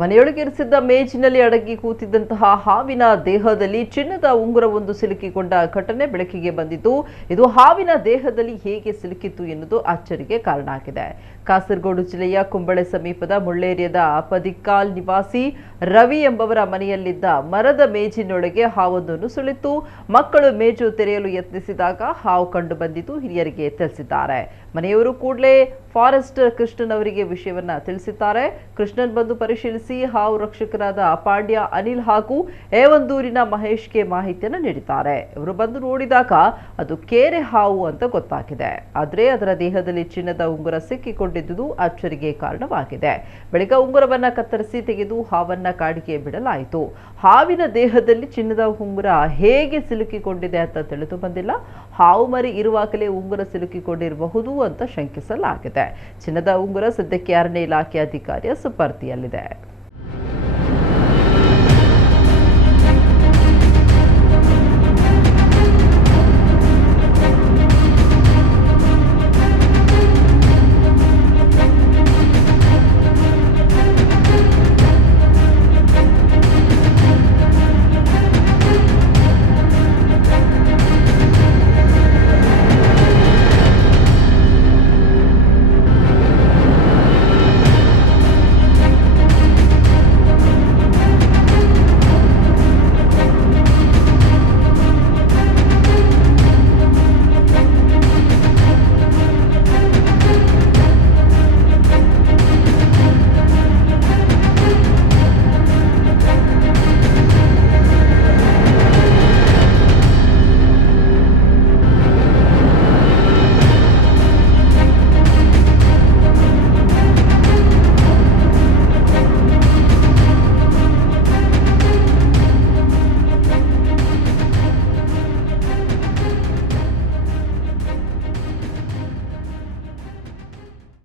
ಮನೆಯೊಳಗೆ ಇರಿಸಿದ್ದ ಮೇಜಿನಲ್ಲಿ ಅಡಗಿ ಕೂತಿದ್ದಂತಹ ಹಾವಿನ ದೇಹದಲ್ಲಿ ಚಿನ್ನದ ಉಂಗುರವೊಂದು ಸಿಲುಕಿಕೊಂಡ ಘಟನೆ ಬೆಳಕಿಗೆ ಬಂದಿದ್ದು, ಇದು ಹಾವಿನ ದೇಹದಲ್ಲಿ ಹೇಗೆ ಸಿಲುಕಿತ್ತು ಎನ್ನುವುದು ಅಚ್ಚರಿಗೆ ಕಾರಣ ಆಗಿದೆ. ಕಾಸರಗೋಡು ಜಿಲ್ಲೆಯ ಕುಂಬಳೆ ಸಮೀಪದ ಮುಳ್ಳೇರಿಯದ ಪದಿಕ್ಕಾಲ್ ನಿವಾಸಿ ರವಿ ಎಂಬವರ ಮನೆಯಲ್ಲಿದ್ದ ಮರದ ಮೇಜಿನೊಳಗೆ ಹಾವೊಂದನ್ನು ಸುಳಿತು. ಮಕ್ಕಳು ಮೇಜು ತೆರೆಯಲು ಯತ್ನಿಸಿದಾಗ ಹಾವು ಕಂಡು ಬಂದಿದ್ದು ಹಿರಿಯರಿಗೆ ತಿಳಿಸಿದ್ದಾರೆ. ಮನೆಯವರು ಕೂಡಲೇ ಫಾರೆಸ್ಟರ್ ಕೃಷ್ಣನ್ ಅವರಿಗೆ ವಿಷಯವನ್ನ ತಿಳಿಸಿದ್ದಾರೆ. ಕೃಷ್ಣನ್ ಬಂದು ಪರಿಶೀಲಿಸಿ ಹಾವು ರಕ್ಷಕರಾದ ಪಾಂಡ್ಯ ಅನಿಲ್ ಹಾಗೂ ಏವಂದೂರಿನ ಮಹೇಶ್ಗೆ ಮಾಹಿತಿಯನ್ನು ನೀಡಿದ್ದಾರೆ. ಇವರು ಬಂದು ನೋಡಿದಾಗ ಅದು ಕೇರೆ ಹಾವು ಅಂತ ಗೊತ್ತಾಗಿದೆ. ಆದರೆ ಅದರ ದೇಹದಲ್ಲಿ ಚಿನ್ನದ ಉಂಗುರ ಸಿಕ್ಕಿಕೊಂಡಿದ್ದುದು ಅಚ್ಚರಿಗೆ ಕಾರಣವಾಗಿದೆ. ಬಳಿಕ ಉಂಗುರವನ್ನ ಕತ್ತರಿಸಿ ತೆಗೆದು ಹಾವನ್ನ ಕಾಡಿಗೆ ಬಿಡಲಾಯಿತು. ಹಾವಿನ ದೇಹದಲ್ಲಿ ಚಿನ್ನದ ಉಂಗುರ ಹೇಗೆ ಸಿಲುಕಿಕೊಂಡಿದೆ ಅಂತ ತಿಳಿದು ಬಂದಿಲ್ಲ. ಹಾವು ಮರಿ ಇರುವಾಗಲೇ ಉಂಗುರ ಸಿಲುಕಿಕೊಂಡಿರಬಹುದು ಅಂತ ಶಂಕಿಸಲಾಗಿದೆ. ಚಿನ್ನದ ಉಂಗುರ ಸದ್ಯಕ್ಕೆ ಅರಣ್ಯ ಇಲಾಖೆ ಅಧಿಕಾರಿಯ ಸುಪರ್ದಿಯಲ್ಲಿದೆ.